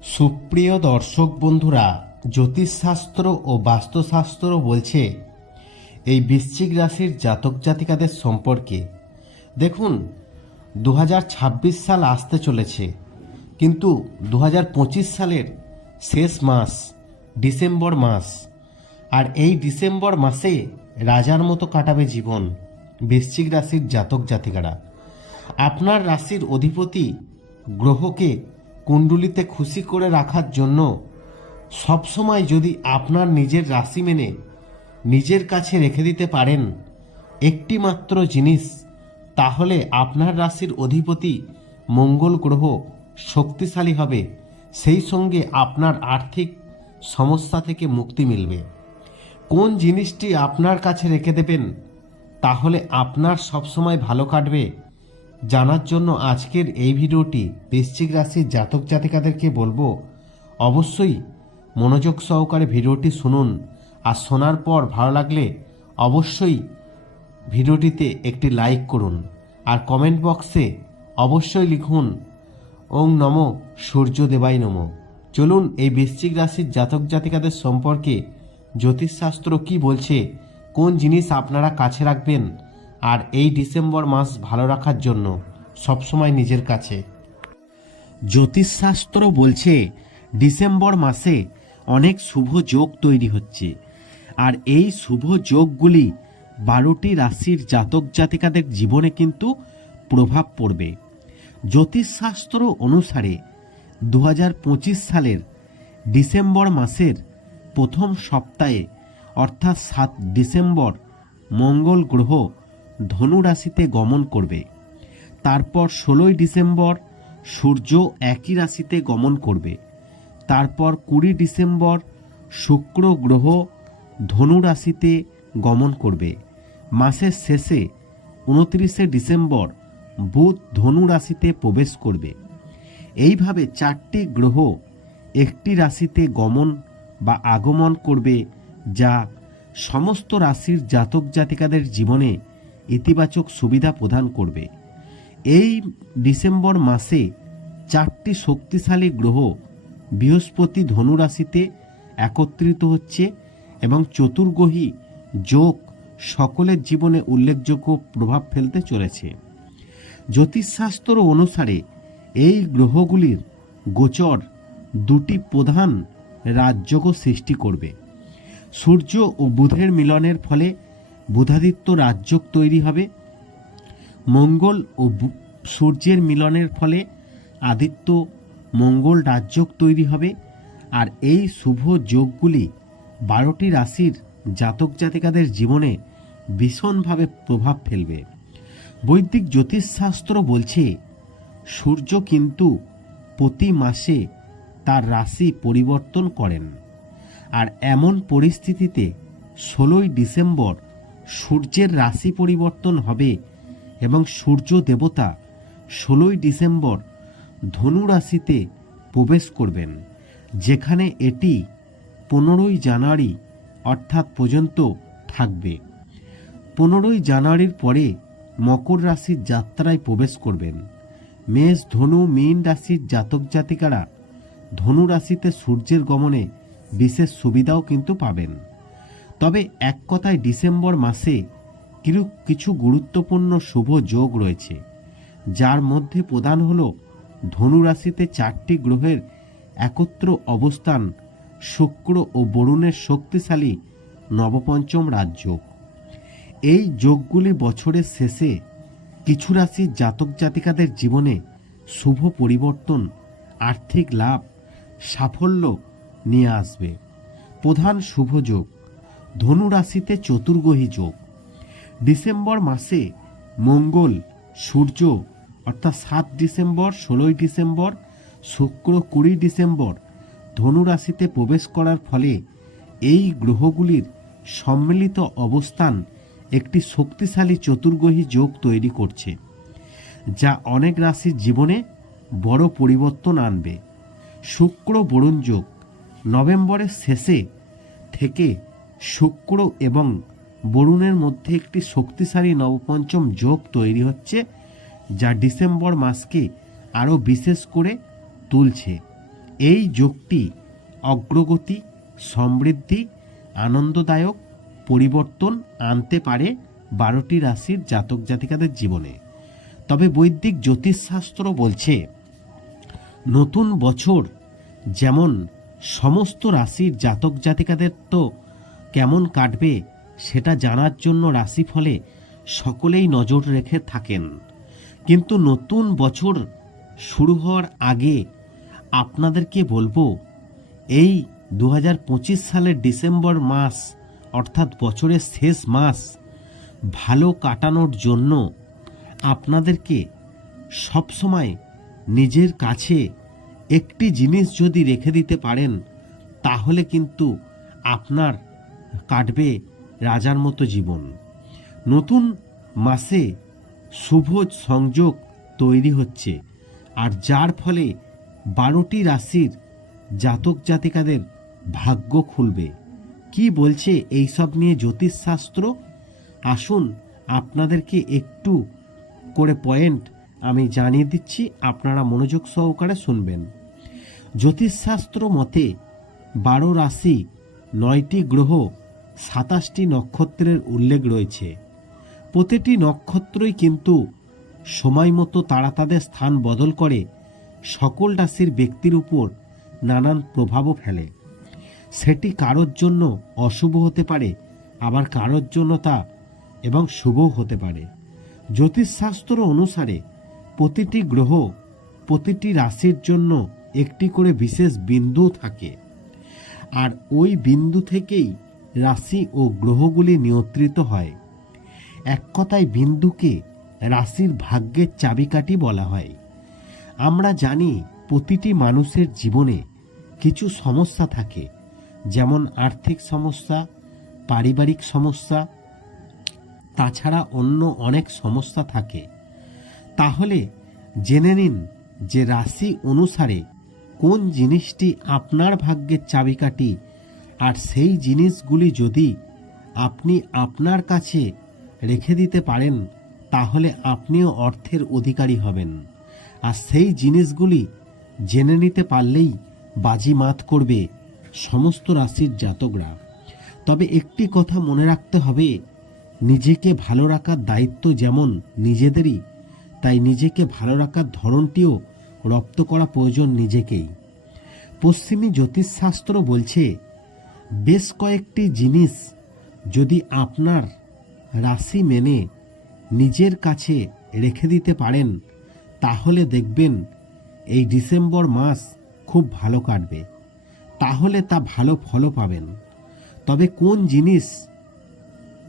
সুপ্রিয় দর্শক বন্ধুরা, জ্যোতিষশাস্ত্র ও বাস্তুশাস্ত্র বলছে, এই বৃশ্চিক রাশির জাতক জাতিকাদের সম্পর্কে। দেখুন দু হাজার ছাব্বিশ সাল আসতে চলেছে, কিন্তু দু হাজার পঁচিশ সালের শেষ মাস, ডিসেম্বর মাস, আর এই ডিসেম্বর মাসে রাজার মতো কাটাবে জীবন বৃশ্চিক রাশির জাতক জাতিকারা। আপনার রাশির অধিপতি গ্রহকে কুণ্ডলিতে খুশি করে রাখার জন্য সবসময় যদি আপনার নিজের রাশি মেনে নিজের কাছে রেখে দিতে পারেন একটি মাত্র জিনিস, তাহলে আপনার রাশির অধিপতি মঙ্গল গ্রহ শক্তিশালী হবে। সেই সঙ্গে আপনার আর্থিক সমস্যা থেকে মুক্তি মিলবে। কোন জিনিসটি আপনার কাছে রেখে দেবেন, তাহলে আপনার সবসময় ভালো কাটবে। জানার জন্য আজকের এই ভিডিওটি বৃশ্চিক রাশির জাতক জাতিকাদেরকে বলব, অবশ্যই মনোযোগ সহকারে ভিডিওটি শুনুন। আর শোনার পর ভালো লাগলে অবশ্যই ভিডিওটিতে একটি লাইক করুন। আর কমেন্ট বক্সে অবশ্যই লিখুন, ওং নম সূর্য দেবাই নম। চলুন এই বৃশ্চিক রাশির জাতক জাতিকাদের সম্পর্কে জ্যোতিষশাস্ত্র কি বলছে, কোন জিনিস আপনারা কাছে রাখবেন আর এই ডিসেম্বর মাস ভালো রাখার জন্য সবসময় নিজের কাছে। জ্যোতিষশাস্ত্র বলছে, ডিসেম্বর মাসে অনেক শুভ যোগ তৈরি হচ্ছে। আর এই শুভ যোগগুলি বারোটি রাশির জাতক জাতিকাদের জীবনে কিন্তু প্রভাব পড়বে। জ্যোতিষশাস্ত্র অনুসারে দু হাজার পঁচিশ সালের ডিসেম্বর মাসের প্রথম সপ্তাহে, অর্থাৎ সাত ডিসেম্বর, মঙ্গল গ্রহ ধনু রাশিতে গমন করবে। তারপর ষোলোই ডিসেম্বর সূর্য একই রাশিতে গমন করবে। তারপর কুড়ি ডিসেম্বর শুক্র গ্রহ ধনু রাশিতে গমন করবে। মাসের শেষে উনত্রিশে ডিসেম্বর বুধ ধনু রাশিতে প্রবেশ করবে। এইভাবে চারটি গ্রহ একটি রাশিতে গমন বা আগমন করবে যা সমস্ত রাশির জাতক জাতিকাদের জীবনে ইতিবাচক সুবিধা প্রদান করবে। এই ডিসেম্বর মাসে চারটি শক্তিশালী গ্রহ বৃহস্পতি ধনুরাশিতে একত্রিত হচ্ছে এবং চতুর্গ্রহী যোগ সকলের জীবনে উল্লেখযোগ্য প্রভাব ফেলতে চলেছে। জ্যোতিষশাস্ত্র অনুসারে এই গ্রহগুলির গোচর দুটি প্রধান রাজযোগ সৃষ্টি করবে। সূর্য ও বুধের মিলনের ফলে বুধাদিত্য রাজযোগ তৈরি হবে। মঙ্গল ও সূর্যের মিলনের ফলে আদিত্য মঙ্গল রাজযোগ তৈরি হবে। আর এই শুভ যোগগুলি বারোটি রাশির জাতক জাতিকাদের জীবনে ভীষণভাবে প্রভাব ফেলবে। বৈদিক জ্যোতিষশাস্ত্র বলছে, সূর্য কিন্তু প্রতি মাসে তার রাশি পরিবর্তন করেন। আর এমন পরিস্থিতিতে ষোলোই ডিসেম্বর সূর্যের রাশি পরিবর্তন হবে এবং সূর্য দেবতা ষোলোই ডিসেম্বর ধনু রাশিতে প্রবেশ করবেন, যেখানে এটি পনেরোই জানুয়ারি অর্থাৎ পর্যন্ত থাকবে। পনেরোই জানুয়ারির পরে মকর রাশির যাত্রায় প্রবেশ করবেন। মেষ, ধনু, মীন রাশির জাতক জাতিকারা ধনু রাশিতে সূর্যের গমনে বিশেষ সুবিধাও কিন্তু পাবেন। তবে এক কথায় ডিসেম্বর মাসে কিছু গুরুত্বপূর্ণ শুভ যোগ রয়েছে, যার মধ্যে প্রধান হল ধনুরাশিতে চারটি গ্রহের একত্র অবস্থান, শুক্র ও বরুণের শক্তিশালী নবপঞ্চম রাজযোগ এই যোগগুলি বছরের শেষে কিছু রাশির জাতক জাতিকাদের জীবনে শুভ পরিবর্তন, আর্থিক লাভ, সাফল্য নিয়ে আসবে। প্রধান শুভ যোগ। ধনু রাশিতে চতুর্গ্রহী যোগ। ডিসেম্বর মাসে মঙ্গল, সূর্য, অর্থাৎ সাত ডিসেম্বর, ষোলোই ডিসেম্বর, শুক্র কুড়ি ডিসেম্বর ধনু রাশিতে প্রবেশ করার ফলে এই গ্রহগুলির সম্মিলিত অবস্থান একটি শক্তিশালী চতুর্গ্রহী যোগ তৈরি করছে, যা অনেক রাশির জীবনে বড় পরিবর্তন আনবে। শুক্র বরুণ যোগ নভেম্বরের শেষে থেকে শুক্র এবং বরুণের মধ্যে একটি শক্তিশালী নবপঞ্চম যোগ তৈরি হচ্ছে, যা ডিসেম্বর মাসকে আরও বিশেষ করে তুলছে। এই যোগটি অগ্রগতি, সমৃদ্ধি, আনন্দদায়ক পরিবর্তন আনতে পারে বারোটি রাশির জাতক জাতিকাদের জীবনে। তবে বৈদিক জ্যোতিষশাস্ত্র বলছে, নতুন বছর যেমন সমস্ত রাশির জাতক জাতিকাদের তো কেমন কাটবে সেটা জানার জন্য রাশিফলে সকলেই নজর রেখে থাকেন। কিন্তু নতুন বছর শুরু হওয়ার আগে আপনাদেরকে বলব, এই দু হাজার পঁচিশ সালের ডিসেম্বর মাস, অর্থাৎ বছরের শেষ মাস, ভালো কাটানোর জন্য আপনাদেরকে সবসময় নিজের কাছে একটি জিনিস যদি রেখে দিতে পারেন, তাহলে কিন্তু আপনার কাটবে রাজার মতো জীবন। নতুন মাসে শুভ সংযোগ তৈরি হচ্ছে, আর যার ফলে বারোটি রাশির জাতক জাতিকাদের ভাগ্য খুলবে। কি বলছে এইসব নিয়ে জ্যোতিষশাস্ত্র? আসুন আপনাদেরকে একটু করে পয়েন্ট আমি জানিয়ে দিচ্ছি, আপনারা মনোযোগ সহকারে শুনবেন। জ্যোতিষশাস্ত্র মতে বারো রাশি নয়টি গ্রহ সাতাশটি নক্ষত্রের উল্লেখ রয়েছে। প্রতিটি নক্ষত্রই কিন্তু সময় মতো তারা তাদের স্থান বদল করে সকল রাশির ব্যক্তির উপর নানান প্রভাবও ফেলে। সেটি কারোর জন্য অশুভ হতে পারে, আবার কারোর জন্য তা এবং শুভও হতে পারে। জ্যোতিষশাস্ত্র অনুসারে প্রতিটি গ্রহ প্রতিটি রাশির জন্য একটি করে বিশেষ বিন্দু থাকে। আর ওই বিন্দু থেকেই রাশি ও গ্রহগুলি নিয়ন্ত্রিত হয়। এক কথায় বিন্দুকে রাশির ভাগ্যের চাবিকাঠি বলা হয়। আমরা জানি প্রতিটি মানুষের জীবনে কিছু সমস্যা থাকে, যেমন আর্থিক সমস্যা, পারিবারিক সমস্যা, তাছাড়া অন্য অনেক সমস্যা থাকে। তাহলে জেনে নিন যে রাশি অনুসারে কোন জিনিসটি আপনার ভাগ্যের চাবিকাঠি আর সেই জিনিসগুলি যদি আপনি আপনার কাছে রেখে দিতে পারেন, তাহলে আপনিও অর্থের অধিকারী হবেন। আর সেই জিনিসগুলি জেনে নিতে পারলেই বাজি মাত করবে সমস্ত রাশির জাতকরা। তবে একটি কথা মনে রাখতে হবে, নিজেকে ভালো রাখার দায়িত্ব যেমন নিজেদেরই, তাই নিজেকে ভালো রাখার ধরনটিও রপ্ত করা প্রয়োজন নিজেকেই। পশ্চিমী জ্যোতিষশাস্ত্র বলছে বেশ কয়েকটি জিনিস যদি আপনার রাশি মেনে নিজের কাছে রেখে দিতে পারেন, তাহলে দেখবেন এই ডিসেম্বর মাস খুব ভালো কাটবে। তাহলে তা ভালো ফলও পাবেন। তবে কোন জিনিস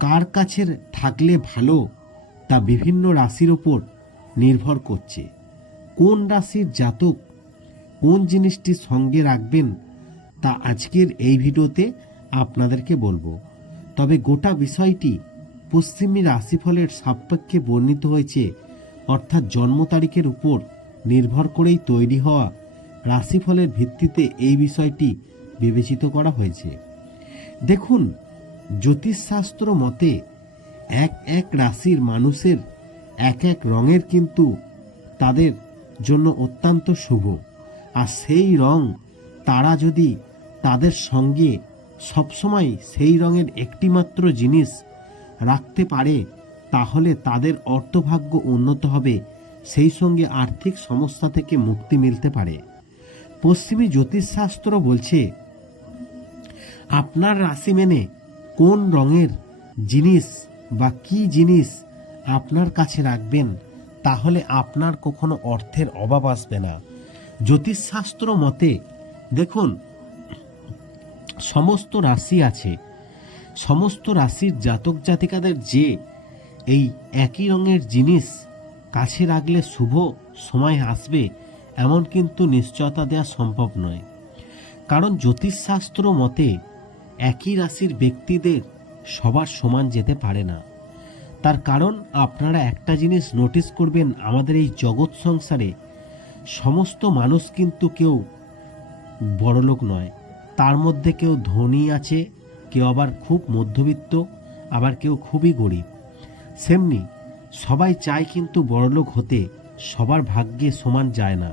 কার কাছে থাকলে ভালো তা বিভিন্ন রাশির ওপর নির্ভর করছে। কোন রাশির জাতক কোন জিনিসটি সঙ্গে রাখবেন তা আজকের এই ভিডিওতে আপনাদেরকে বলব। তবে গোটা বিষয়টি পশ্চিমী রাশিফলের সাপেক্ষে বর্ণিত হয়েছে, অর্থাৎ জন্ম তারিখের উপর নির্ভর করেই তৈরি হওয়া রাশিফলের ভিত্তিতে এই বিষয়টি বিবেচিত করা হয়েছে। দেখুন, জ্যোতিষশাস্ত্র মতে এক এক রাশির মানুষের এক এক রঙের কিন্তু তাদের জন্য অত্যন্ত শুভ। আর সেই রং তারা যদি তাদের সঙ্গে সবসময় সেই রঙের একটিমাত্র জিনিস রাখতে পারে, তাহলে তাদের অর্থভাগ্য উন্নত হবে। সেই সঙ্গে আর্থিক সমস্যা থেকে মুক্তি মিলতে পারে। পশ্চিমী জ্যোতিষশাস্ত্র বলছে, আপনার রাশি মেনে কোন রঙের জিনিস বা কি জিনিস আপনার কাছে রাখবেন, তাহলে আপনার কখনো অর্থের অভাব আসবে না। জ্যোতিষশাস্ত্র মতে, দেখুন সমস্ত রাশি আছে। সমস্ত রাশির জাতক জাতিকাদের যে এই একই রঙের জিনিস কাছে রাখলে শুভ সময় আসবে, এমন কিন্তু নিশ্চয়তা দেওয়া সম্ভব নয়। কারণ জ্যোতিষশাস্ত্র মতে একই রাশির ব্যক্তিদের সবার সমান যেতে পারে না। তার কারণ আপনারা একটা জিনিস নোটিস করবেন আমাদের এই জগৎ সংসারে, সমস্ত মানুষ কিন্তু কেউ বড়লোক নয়। তার মধ্যে কেউ ধনী আছে, কেউ আবার খুব মধ্যবিত্ত, আবার কেউ খুবই গরিব। সেমনি সবাই চায় কিন্তু বড়লোক হতে, সবার ভাগ্যে সমান যায় না।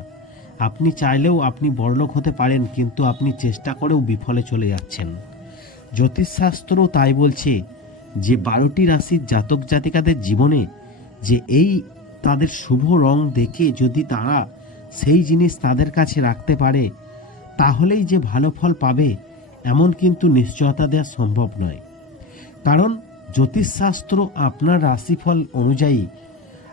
আপনি চাইলেও আপনি বড়লোক হতে পারেন, কিন্তু আপনি চেষ্টা করেও বিফলে চলে যাচ্ছেন। জ্যোতিষশাস্ত্র তাই বলছে যে, বারোটি রাশির জাতক জাতিকাদের জীবনে যে এই তাদের শুভ রং দেখে যদি তারা সেই জিনিস তাদের কাছে রাখতে পারে তাহলেই যে ভালো ফল পাবে, এমন কিন্তু নিশ্চয়তা দেওয়া সম্ভব নয়। কারণ জ্যোতিষশাস্ত্র আপনার রাশিফল অনুযায়ী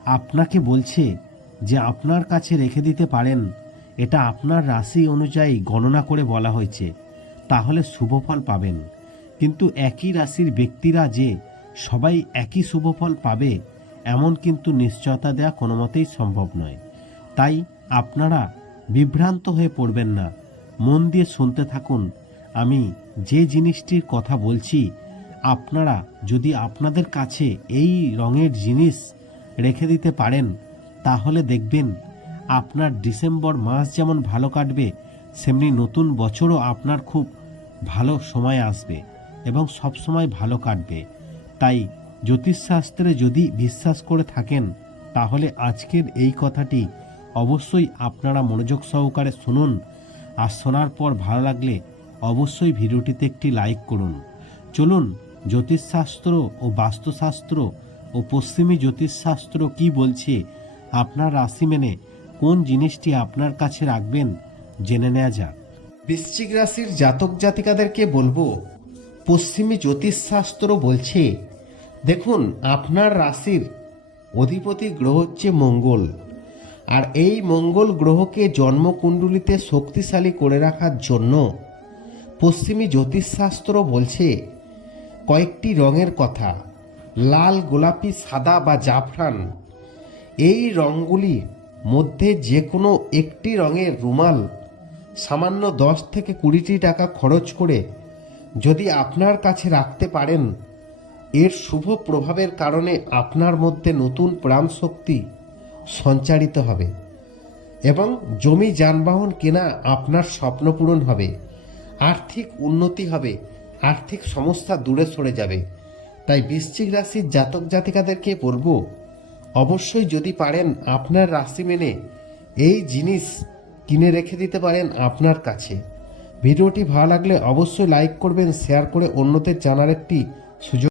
আপনাকে বলছে যে আপনার কাছে রেখে দিতে পারেন, এটা আপনার রাশি অনুযায়ী গণনা করে বলা হয়েছে। তাহলে শুভফল পাবেন। কিন্তু একই রাশির ব্যক্তিরা যে সবাই একই শুভফল পাবে, এমন কিন্তু নিশ্চয়তা দেওয়া কোনো মতেই সম্ভব নয়। তাই আপনারা বিভ্রান্ত হয়ে পড়বেন না। মন দিয়ে শুনতে থাকুন। আমি যে জিনিসটির কথা বলছি, আপনারা যদি আপনাদের কাছে এই রঙের জিনিস রেখে দিতে পারেন, তাহলে দেখবেন আপনার ডিসেম্বর মাস যেমন ভালো কাটবে, সেমনি নতুন বছরও আপনার খুব ভালো সময় আসবে এবং সব সময় ভালো কাটবে। তাই জ্যোতিষশাস্ত্রে যদি বিশ্বাস করে থাকেন, তাহলে আজকের এই কথাটি অবশ্যই আপনারা মনোযোগ সহকারে শুনুন। আর শোনার পর ভালো লাগলে অবশ্যই ভিডিওটিতে একটি লাইক করুন। চলুন, জ্যোতিষশাস্ত্র ও বাস্তুশাস্ত্র ও পশ্চিমী জ্যোতিষশাস্ত্র কি বলছে, আপনার রাশি মেনে কোন জিনিসটি আপনার কাছে রাখবেন, জেনে নেওয়া যাক। বৃশ্চিক রাশির জাতক জাতিকাদেরকে বলব, পশ্চিমী জ্যোতিষশাস্ত্র বলছে, দেখুন, আপনার রাশির অধিপতি গ্রহ হচ্ছে মঙ্গল। আর এই মঙ্গল গ্রহকে জন্মকুণ্ডলিতে শক্তিশালী করে রাখার জন্য পশ্চিমী জ্যোতিষশাস্ত্র বলছে, কয়েকটি রঙের কথা, লাল, গোলাপি, সাদা বা জাফরান। এই রঙগুলি মধ্যে যে কোনো একটি রঙের রুমাল, সামান্য দশ থেকে কুড়িটি টাকা খরচ করে যদি আপনার কাছে রাখতে পারেন, এর শুভ প্রভাবের কারণে আপনার মধ্যে নতুন প্রাণশক্তি সঞ্চারিত হবে এবং জমি যানবাহন কেনা আপনার স্বপ্ন পূরণ হবে। আর্থিক উন্নতি হবে। আর্থিক সমস্যা দূরে সরে যাবে। তাই বৃশ্চিক রাশির জাতক জাতিকাদেরকে বলব, অবশ্যই যদি পারেন আপনার রাশি মেনে এই জিনিস কিনে রেখে দিতে পারেন আপনার কাছে। ভিডিওটি ভালো লাগলে অবশ্যই লাইক করবেন, শেয়ার করে অন্যদের জানার একটি সুযোগ